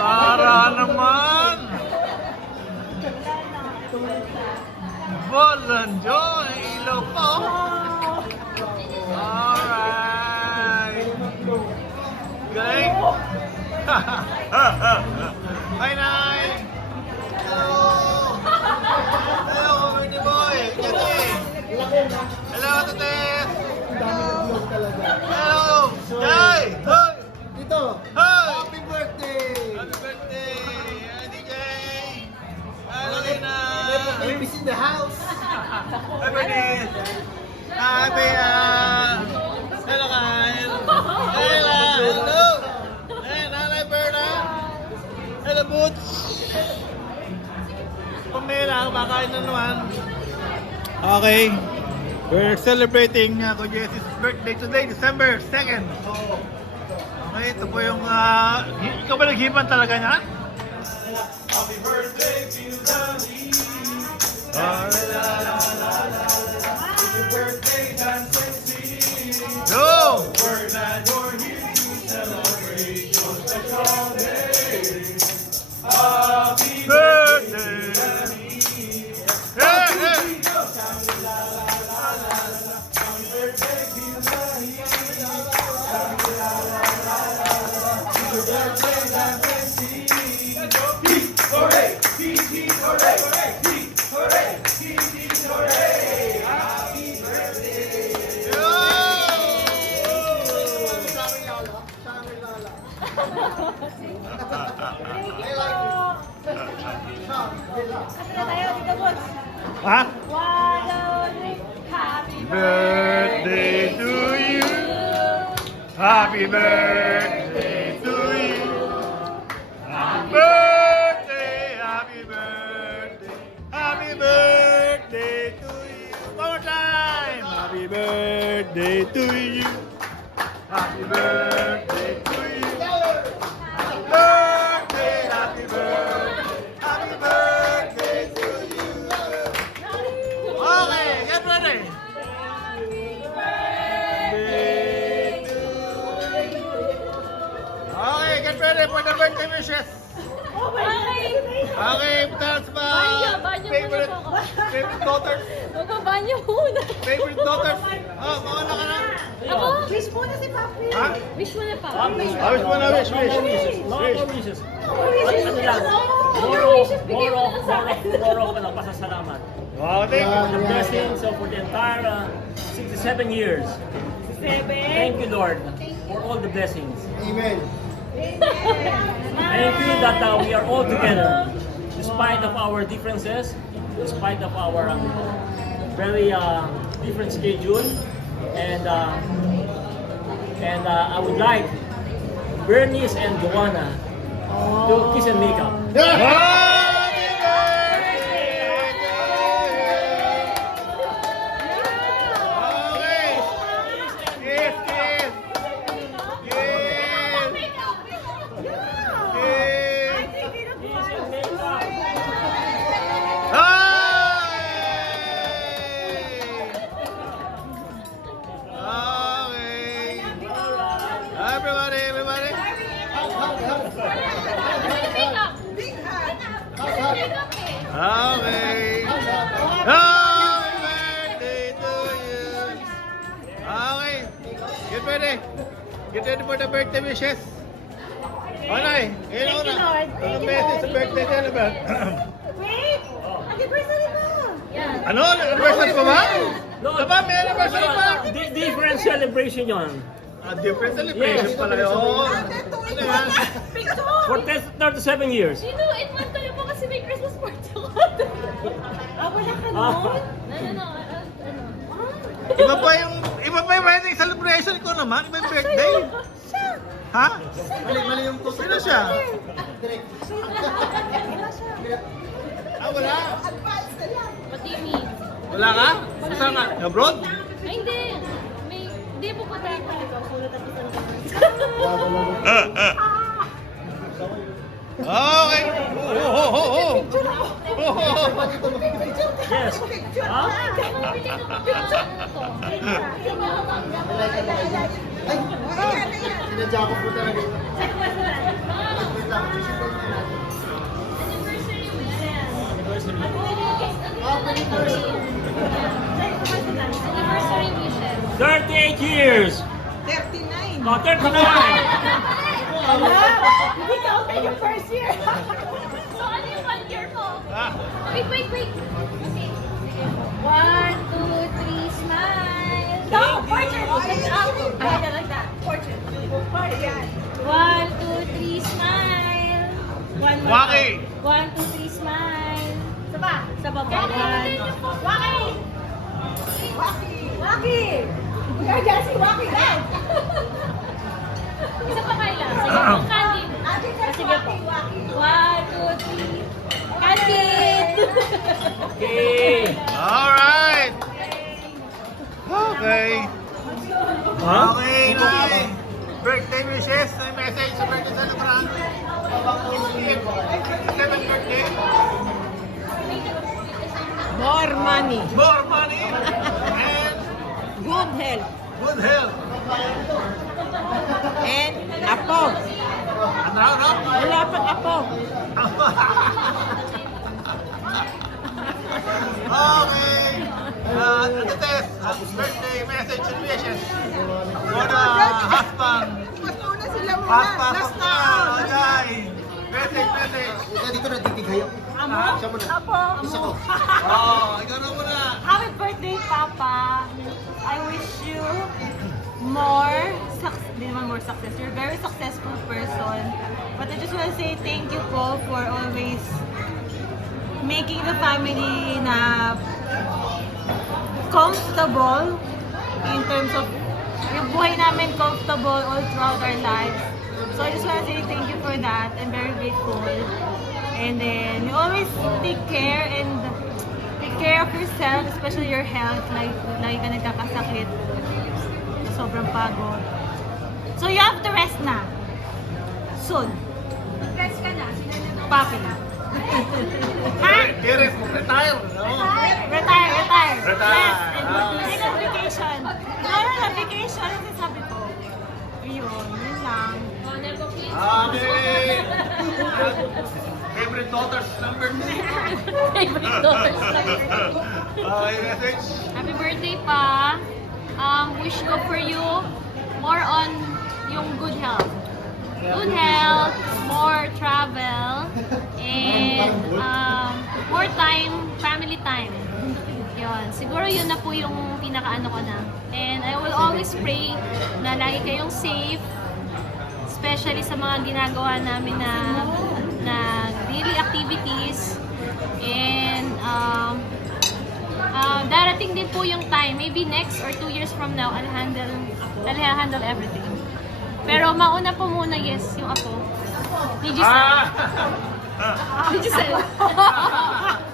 Para naman! Bolanjo, ilaw po! Alright! Galing! Hi, Nay! Hello! Hello, Bernie Boy! Kati! Hello, Ate! Hello! Jai! Hoy! Dito. Hoy! Happy birthday! Happy birthday! Hi, DJ! Hello, Lina! Baby's in the house. Hi, Bernie! Happy, hello, Kyle! Hello! Hello! Hey, Nanay Berna! Hello, Boots! Pamela, kumakain na naman. Okay. We're celebrating Kuya Jesse's birthday today, December 2nd. Okay, ito po yung, ikaw ba naghipan talaga niya? Happy birthday to Dani! Happy birthday, Go! We're glad you're here to celebrate your special day. Happy birthday, Dani! Hey, hey! Ha? Happy Birthday to you. Happy birthday to you. Happy birthday, happy birthday, happy birthday to you. One more time. Happy birthday to you. Happy birthday to you. Happy birthday, happy birthday, happy birthday to you. Okay, get ready. Okay, get ready for the birthday wishes. Okay, that's my favorite daughters. Magbabanyo muna. Favorite daughters. Oh, mauna ka na. Ako? Wish muna si Papi. Ha? Wish mo na pa. Wish mo na, wish. More pasasalamat. Wow, thank For you. the blessings so for the entire 67 years. Thank you, Lord, for all the blessings. Amen. Thank you that we are all together, despite of our differences, despite of our very different schedule, and I would like Bernice and Joanna to kiss and make up. Happy birthday! Okay. Kiss, kiss. Everybody. Okay. Happy birthday to you. Okay. Get ready. Get ready for the birthday wishes. Alright. Ngayon ako na. Anong message sa birthday celebrant? Wait! Anniversary pa! Ano? Anniversary pa ba? Diba? May anniversary pa? Different celebration yon. Different celebration Yes. pala yun. Ano yan? For 37 years. Sino? Inmantay mo kasi may Christmas party ako. Wala ka Ah. nun? No. Iba pa yung wedding celebration ko naman. Iba yung birthday. Ha? Mali yung tuso. Sino siya? Wala. What do you mean? Wala ka? Saan ka? Abroad? Ay, hindi. Hindi po pa tayo. Okay. Oh. Yes. Huh? Sinadya ko po talaga. Anniversary wishes. 38 years. 39. No, 39. Hindi ka okay yung first year. So, ano yung 1 year ko? Ah. Wait. Okay. Sige. 1, 2, 3, smile. No, portrait. I like that. Portrait. Portrait. 1, 2, 3, smile. One more. Waki. 1, 2, 3, smile. Saba. Sa baba. Waki. Waki. Waki. Kaya Jessie, Waki lang. Isa pa kayo lang. Sige po, Candid. Sige po. Waki. 1, 2, 3. Candid! Okay. Alright. Okay. Huh? Okay, Nay. Birthday wishes. May message sa birthday celebrant. 7th birthday. More money. More money. And Good health. good health. And apo. Ano? Wala pang apo. Okay. Ano test? Birthday message and wishes. For the husband. Mas una sila muna. Husband Last of na. okay. Message. Dito na titigayo. Amo. Apo. Amo. Oh, ikaw na muna. Happy birthday, Papa. I wish you more success. Hindi naman more success. You're a very successful person. But I just want to say thank you po for always making the family na comfortable in terms of yung buhay namin comfortable all throughout our lives. So I just want to say thank you for that. I'm very grateful. And then you always take care of yourself, especially your health. Like ka nagkakasakit. Sobrang pagod. So you have to rest na. Soon. Rest ka na. Papi. Ha? Retire. No? Retire. Retire. Rest. And take a vacation. No, vacation. Ano sabi ko? Ayun, yun lang. Oh, never please. Okay. Favorite daughter's number 2. Favorite daughters. Okay, message. Happy birthday pa. Wish ko for you more on yung good health. Good health, more travel, and more time, family time. Yun. Siguro yun na po yung pinakaano ko na. And I will always pray na lagi kayong safe, especially sa mga ginagawa namin na daily activities. And darating din po yung time, maybe next or 2 years from now, I'll handle everything. Pero mauna po muna, yes, yung apo. Ni Giselle. Ni Giselle.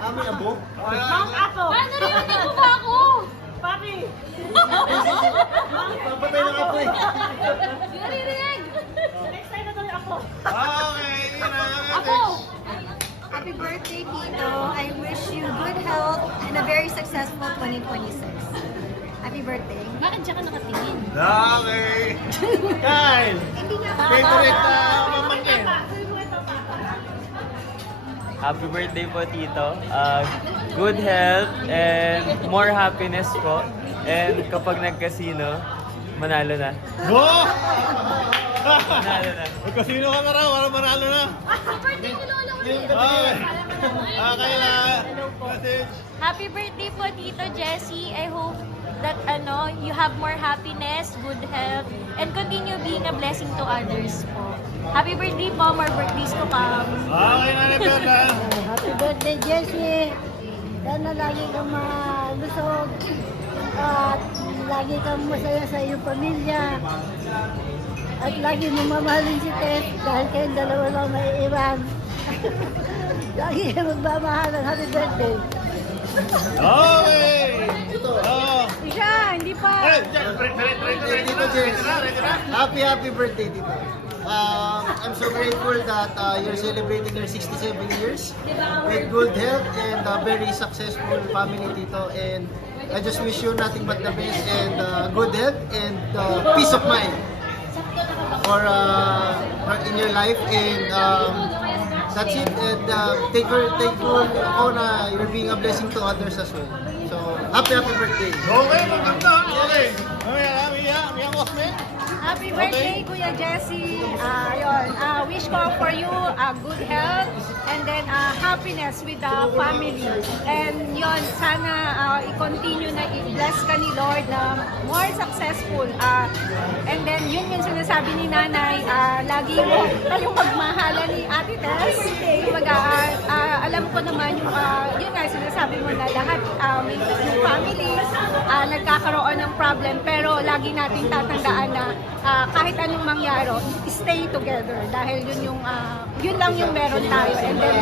Amin abo. Mount Apo. Paano narinig mo ba ako? Papi. Papatay na ako eh. Narinig. Next time na tuloy ako. Okay, Ako. Happy birthday, Tito. I wish you good health and a very successful 2026. Happy birthday. Bakit siya ka nakatingin? Okay. Kyle. Favorite pamangkin. Happy birthday po, Tito. Good health and more happiness po. And kapag nag-casino, manalo na. Go! Manalo na. Magkasino ka na raw, para manalo na. Sa birthday ni Lola ulit. Okay. Okay na. Message. Happy birthday po, Tito Jessie. I hope that you have more happiness, good health, and continue being a blessing to others po. Happy birthday po, more birthdays to come. Okay na rin na. Happy birthday, Jessie. Sana lagi kang malusog at lagi kang masaya sa iyong pamilya. At lagi mo mamahalin si Tess dahil kayong dalawa lang may iwan. Lagi kang magmamahalan. Happy birthday. Okay. Oh. Siya, hindi pa. Ready na. Happy birthday, Tito. I'm so grateful that you're celebrating your 67 years with good health and a very successful family, Tito. And I just wish you nothing but the best and good health and peace of mind for in your life. And that's it. And thankful ako na you're being a blessing to others as well. So, happy birthday. Okay, maganda. Okay. May Cosme. Happy birthday, Kuya Jesse. Wish ko for you good health and then happiness with the family. And yon, sana i-continue na i-bless ka ni Lord na more successful. And then yun yung sinasabi ni Nanay, lagi mo kayong magmahala ni Ate Tess. Kumbaga, alam ko naman yung, yun nga, sinasabi mo na lahat may yung family nagkakaroon ng problem, pero lagi natin tatandaan na kahit anong mangyari, stay together dahil yun lang yung meron tayo. And then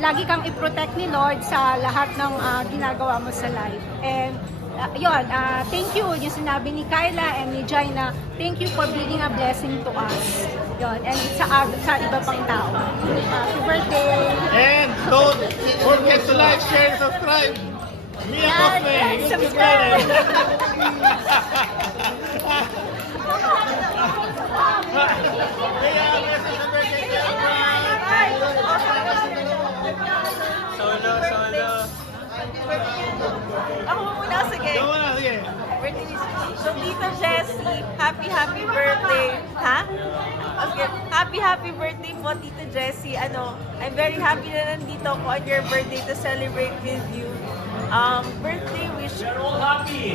lagi kang i-protect ni Lord sa lahat ng ginagawa mo sa life. And thank you yung sinabi ni Kyla and ni Jai na thank you for being a blessing to us. Yun, and sa iba pang tao. Happy birthday! And don't forget to like, share, subscribe. Mia Cosme, Subscribe! Solo, solo. Ako muna, sige. Go na, sige. Birthday ni So, Tito Jessie, happy birthday. Ha? Okay. Happy birthday po, Tito Jessie. I'm very happy na nandito ako on your birthday to celebrate with you. Birthday wish. We're all happy.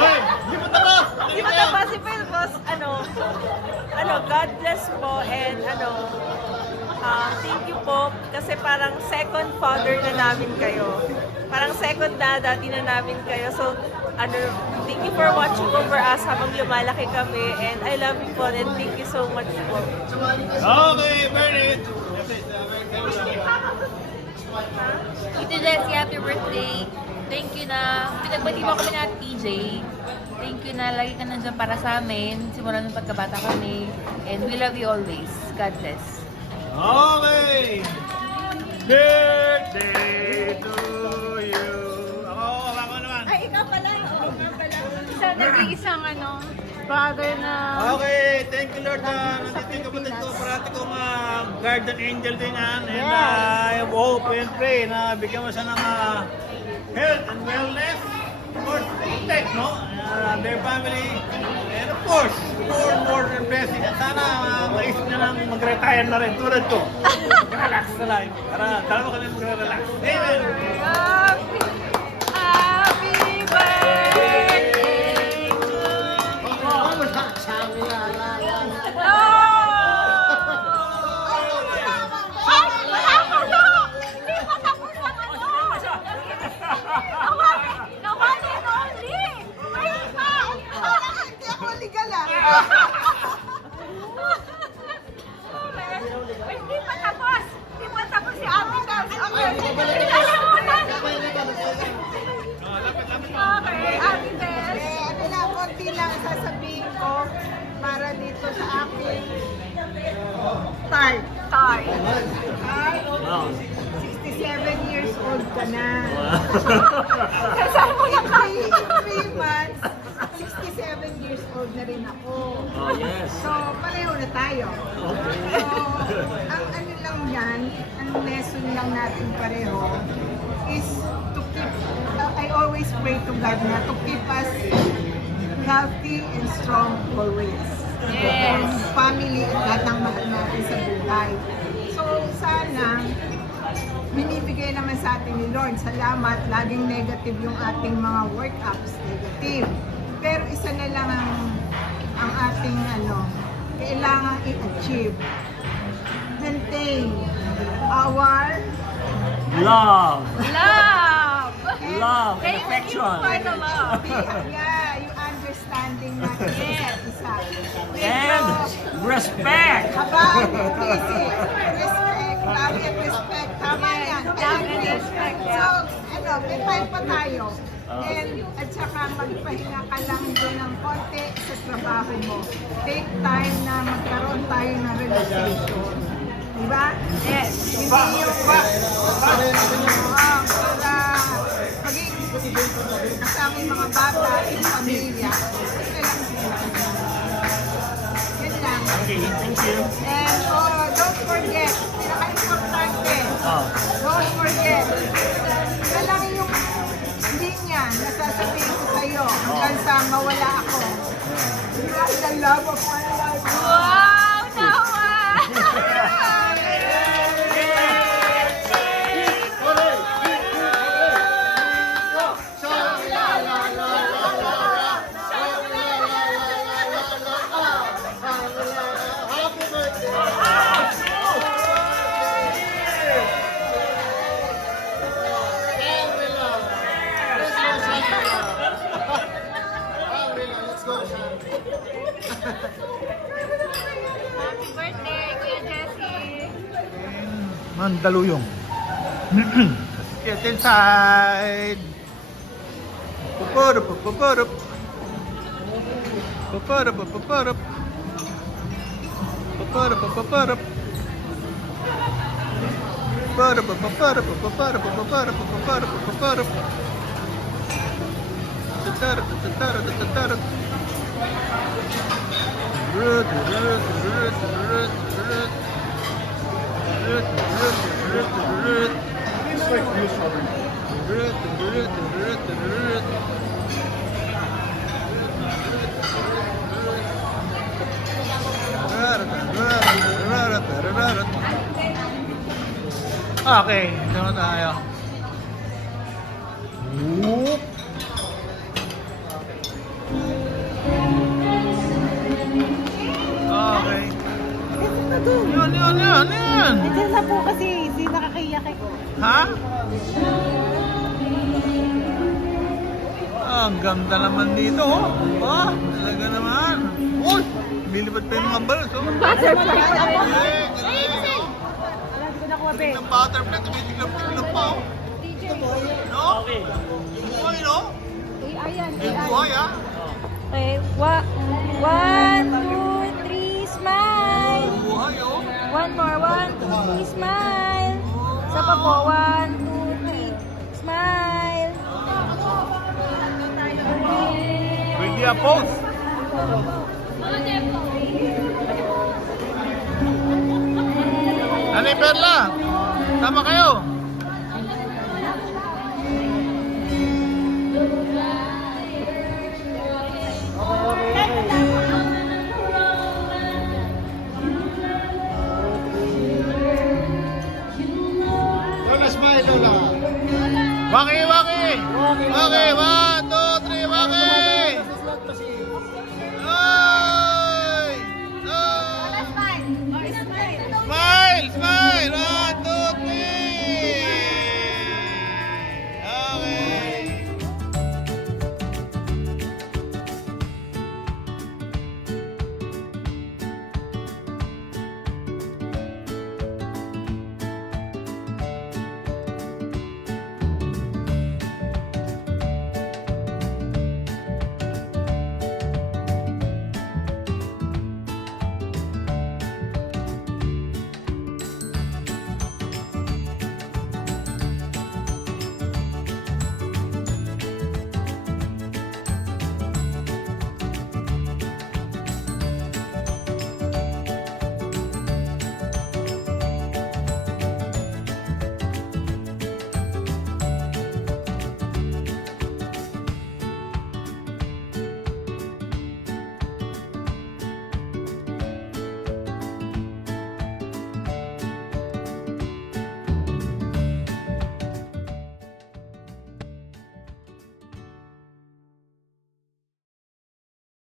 Oy, di mo tapos. Di ba tapos si Pelcos, God bless po and thank you po kasi parang second father na namin kayo. Parang second dati na namin kayo. So, thank you for watching over us habang lumalaki kami and I love you po and thank you so much po. Okay, Bernie. Tito Jessie, happy birthday. Thank you na pinagbati mo kami na TJ. Thank you na lagi ka nandiyan para sa amin. Simula nung pagkabata kami. And we love you always. God bless. Okay. Birthday to you. Ako naman. Ay, ikaw pala. Isa nag-iisang brother na... Okay, thank you Lord na nandito yung kapatid ko. Parati kong guardian angel din yan. And I hope and pray na bigyan mo siya ng health and wellness. Of course, protect, no? Their family. And of course, more and blessing. At sana maisip na lang mag-retire na rin tulad ko. Relax na lang. Para talaga ka na mag-relax. Amen! Happy birthday to Hindi pa tapos si Ate Tess. Okay, Ate Tess. Konti lang sasabihin ko para dito sa aking tart. Wow. 67 years old ka na. Kasama mo na ka. In 3 months, 67 years old na rin ako. Oh, yes. So, pareho na tayo. Okay. So, ang lang yan, ang lesson lang natin pareho is to keep, I always pray to God na to keep us healthy and strong always. Yes. And family at lahat ng mahal natin sa buhay. So, sana, binibigay naman sa atin ni Lord. Salamat, laging negative yung ating mga work-ups, negative. Pero isa na lang ang ating kailangan i-achieve. Maintain our Love. Love! Love. Thank you Affection. for the love. yung understanding natin sa isa. And respect. Habang busy, respect, love and respect. Tama yan. Love and respect, So, may time pa tayo. And at saka magpahinga ka lang doon ng konti sa trabaho mo. Take time na magkaroon tayo ng relaxation. Diba? Yes. Hindi yung para maging kasama yung mga bata, yung pamilya. Ito lang sila. Yun lang. Okay, thank you. And don't forget, pinaka-importante, don't forget, na lang yung linya na sasabihin ko sa'yo hanggang sa mawala ako. You are the love of my life. Wow! Tawa! Let's go, Sean. Happy birthday, Kuya Jesse! Mandaluyong. Get inside. Paparup, paparup. Paparup, paparup. Paparup, paparup. Paparup, paparup, paparup, paparup, paparup, paparup. Tatarap, tatarap, tatarap. Rut, rut, rut, rut, rut. Rut, rut, rut, rut. Rut, rut, rut, rut. Okay, ito na tayo. Whoop. Okay. Yan. Nandiyan na po kasi, hindi nakakayak eh. Ha? Ang ganda naman dito, oh. Oh, talaga naman. Uy, bilipad pa yung mga balls, oh. Butterfly pa rin. Galing, galing, oh. Alam ko nakuha ba eh. Ang butterfly, tumitiglam-tiglam pa, oh. No? Okay. Buhay, no? Ayan, May buhay, ah. Okay, 1, 2, 3, smile. Buhay, oh. One more, 1, 2, 3, smile. Isa pa po, 1, 2, 3, smile. Pwede a pose. Nanay Perla, tama kayo. Lola, smile, Lola. Waki, waki. Waki, 1, 2, 3, waki. Ay! Ay! Smile! Smile!